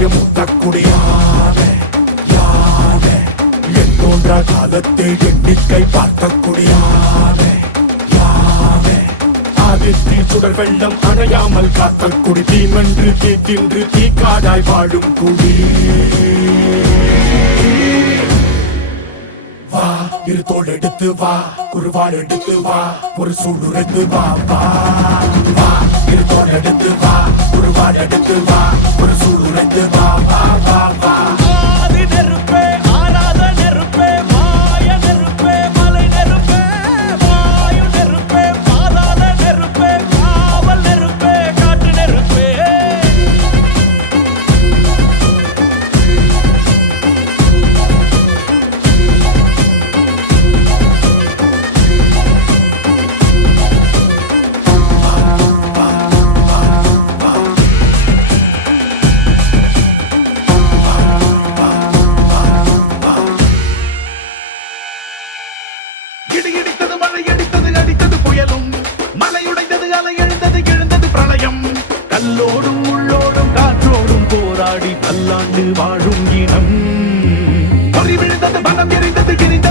முளைய முத்தக்குடியான யானை எண்ணோன்ற காலத்தை எண்ணிக்கை பார்க்கக்கூடியான யானை ஆதித்தி சுடர் வெள்ளம் அணையாமல் காத்தக்குடி தீமன்று தீத்தின்று தீக்காடாய் வாழும் குடி. வா இரு தோல் எடுத்து வா குருவாள் எடுத்து வா ஒரு சூடுரைத்து வா வா. இடி இடித்தது மழை அடித்தது அடித்தது புயலும். மலையுடைந்தது அலை எழுந்தது எழுந்தது பிரளயம். கல்லோடும் உள்ளோடும் காற்றோடும் போராடி பல்லாண்டு வாழும் இனம். பொறி விழுந்தது பணம் எரிந்தது கிரிந்தது